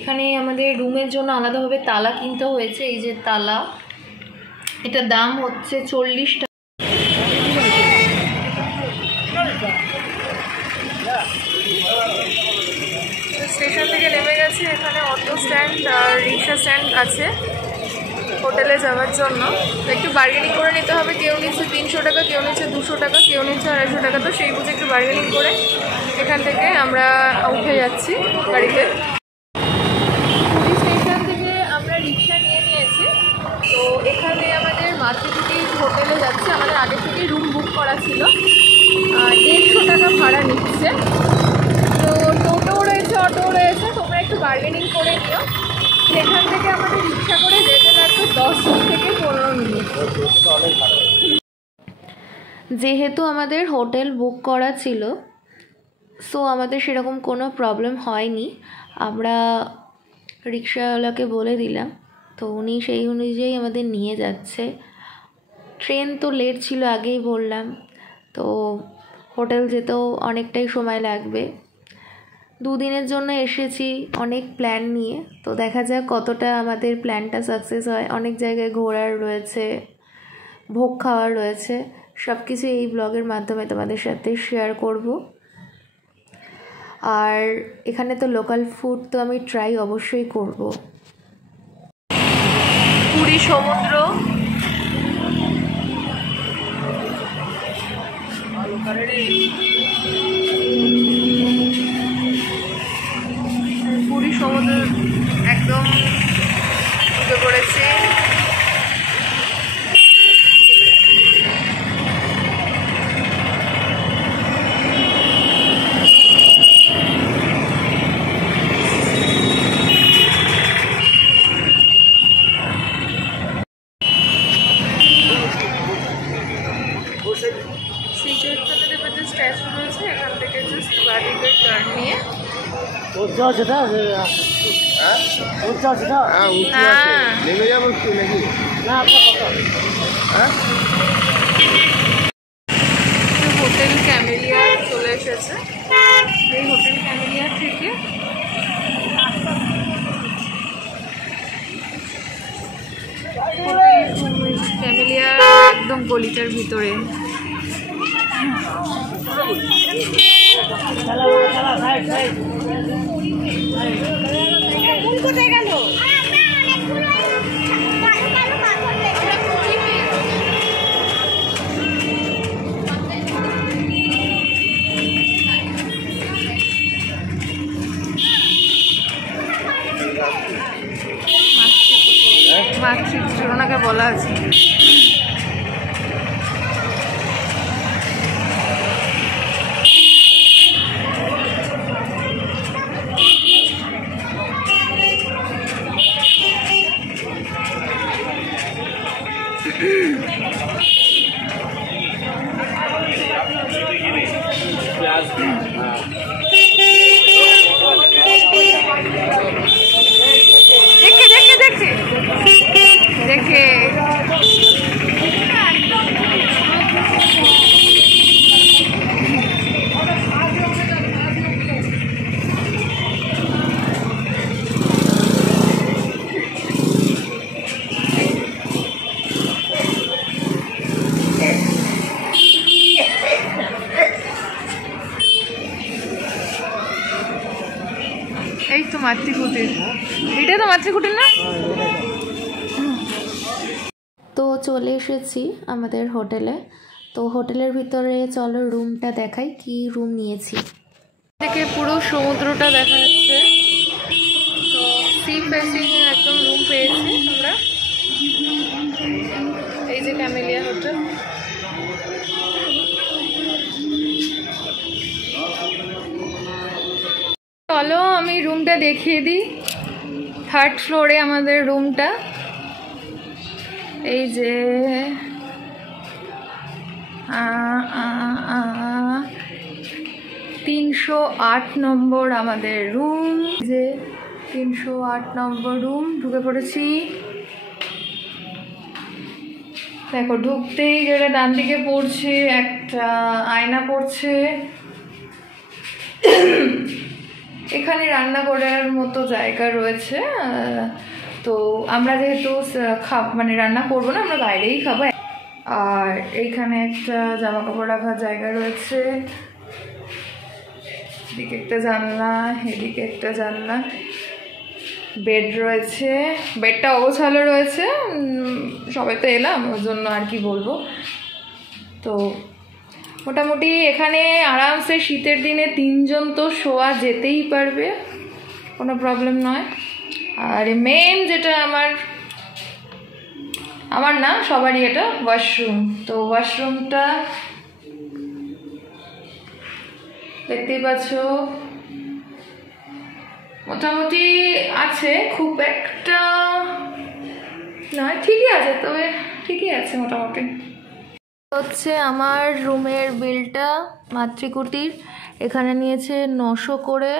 এখানে আমাদের রুমের জন্য আলাদাভাবে তালা কিনতে হয়েছে। এই যে তালা, এটার দাম হচ্ছে 40 টাকা। স্টেশন থেকে নেমে গেছে। এখানে অটো স্ট্যান্ড আর রিক্সা স্ট্যান্ড আছে হোটেলে যাওয়ার জন্য। তো একটু বার্গেনিং করে নিতে হবে। কেউ নিচ্ছে 300 টাকা, কেউ নিচ্ছে 200 টাকা, কেউ নিচ্ছে 250 টাকা। তো সেই বুঝে একটু বার্গেনিং করে এখান থেকে আমরা উঠে যাচ্ছি গাড়িতে। পুরী স্টেশন থেকে আমরা রিক্সা নিয়ে নিয়েছি। তো এখানে আমাদের মাতৃকুটি হোটেলে যাচ্ছে। আমাদের আগে থেকেই রুম বুক করা ছিল। 150 টাকা ভাড়া নিচ্ছে। তো টোটোও রয়েছে, অটোও রয়েছে। তোমরা একটু বার্গেনিং করে নিও। সেখান থেকে আমাদের রিক্সা করে যেতে লাগবে 10 থেকে 15 মিনিট। যেহেতু আমাদের হোটেল বুক করা ছিল, সো আমাদের সেরকম কোনো প্রবলেম হয়নি। আমরা রিক্সাওয়ালাকে বলে দিলাম, তো উনি সেই অনুযায়ী আমাদের নিয়ে যাচ্ছে। ট্রেন তো লেট ছিল, আগেই বললাম। তো হোটেল যেতেও অনেকটাই সময় লাগবে। 2 দিনের জন্য এসেছি অনেক প্ল্যান নিয়ে। তো দেখা যাক কতটা আমাদের প্ল্যানটা সাকসেস হয়। অনেক জায়গায় ঘোরার রয়েছে, ভোগ খাওয়ার রয়েছে। সব কিছু এই ব্লগের মাধ্যমে তোমাদের সাথে শেয়ার করব। আর এখানে তো লোকাল ফুড তো আমি ট্রাই অবশ্যই করব। পুরী সমুদ্র, পুরী সমুদ্র একদম ঢুকে পড়েছে। স্ট্যাচু রয়েছে, এখান থেকে জাস্ট বাড়িতে টার্ন নিয়ে নেমে যাবো নাকি? হোটেল ক্যামেলিয়া চলে এসেছে। এই হোটেল ক্যামেলিয়া থেকে ক্যামেলিয়া একদম গলিটার ভিতরে। কোথায় গেল? মাতৃকুটি ওনাকে বলা আছে। দেখে এই তো মাতৃকুটির, এটা তো মাতৃকুটির না? তো চলে এসেছি আমাদের হোটেলে। তো হোটেলের ভিতরে চলো রুমটা দেখাই, কি রুম নিয়েছি। থেকে পুরো সমুদ্রটা দেখা যাচ্ছে। তো সি ফেসিং একদম রুম পেয়েছি আমরা। এই যে ক্যামেলিয়া হোটেল। চলো আমি রুমটা দেখিয়ে দিই। 3rd ফ্লোরে আমাদের রুমটা। এই যে 308 নম্বর আমাদের রুম। যে 308 নম্বর রুম ঢুকে পড়েছি। দেখো ঢুকতেই যেটা ডান দিকে পড়ছে একটা আয়না পড়ছে। এখানে রান্না করার মতো জায়গা রয়েছে, তো আমরা যেহেতু মানে রান্না করবো না, আমরা বাইরেই খাবো। আর এইখানে একটা জামা কাপড় রাখার জায়গা রয়েছে, এদিকে একটা জানলা, এদিকে একটা জানলা, বেড রয়েছে, বেডটা অগোছালো রয়েছে, সবাই তো এলাম ওর জন্য আর কি বলবো। তো মোটামুটি এখানে আরামসে শীতের দিনে 3 জন তো শোয়া যেতেই পারবে, কোনো প্রবলেম নয়। আর মেন যেটা আমার না সবারই, এটা ওয়াশরুম। তো ওয়াশরুমটা দেখতেই পাচ্ছ মোটামুটি আছে, খুব একটা নয়, ঠিকই আছে, তবে ঠিকই আছে মোটামুটি। হচ্ছে আমার রুমের বিলটা মাতৃকুটির, এখানে নিয়েছে 900 করে,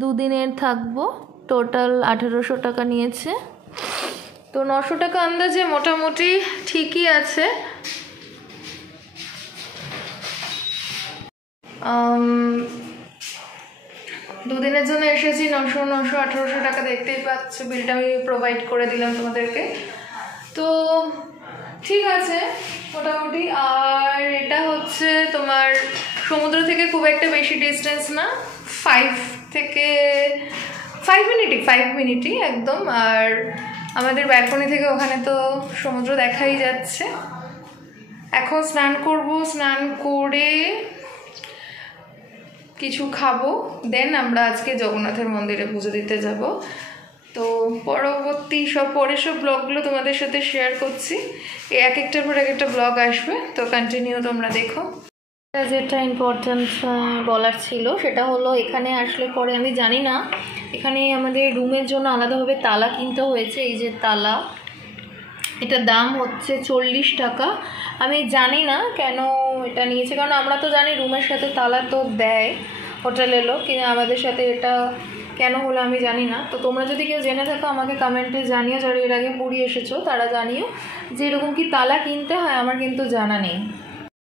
2 দিনের থাকবো, টোটাল 1800 টাকা নিয়েছে। তো 900 টাকা আন্দাজে মোটামুটি ঠিকই আছে। 2 দিনের জন্য এসেছি, 900 1800 টাকা দেখতেই পাচ্ছ, বিলটা আমি প্রোভাইড করে দিলাম তোমাদেরকে। তো ঠিক আছে মোটামুটি। আর এটা হচ্ছে তোমার সমুদ্র থেকে খুব একটা বেশি ডিস্টেন্স না, 5 মিনিটই একদম। আর আমাদের ব্যালকনি থেকে ওখানে তো সমুদ্র দেখাই যাচ্ছে। এখন স্নান করব, স্নান করে কিছু খাবো, দেন আমরা আজকে জগন্নাথের মন্দিরে পুজো দিতে যাব। তো পরবর্তী পরের সব ব্লগগুলো তোমাদের সাথে শেয়ার করছি, এক একটার পর এক একটা ব্লগ আসবে, তো কন্টিনিউ তোমরা দেখো। যেটা ইম্পর্টেন্ট বলার ছিল সেটা হলো, এখানে আসলে পরে আমি জানি না, এখানে আমাদের রুমের জন্য আলাদাভাবে তালা কিনতে হয়েছে। এই যে তালা, এটার দাম হচ্ছে 40 টাকা। আমি জানি না কেন এটা নিয়েছে, কারণ আমরা তো জানি রুমের সাথে তালা তো দেয় হোটেলেরও, কিন্তু আমাদের সাথে এটা কেন হলো আমি জানি না। তো তোমরা যদি কেউ জেনে থাকো আমাকে কমেন্টে জানিও, যারা এর আগে পুরী এসেছো তারা জানিও যে এরকম কি তালা কিনতে হয়, আমার কিন্তু জানা নেই।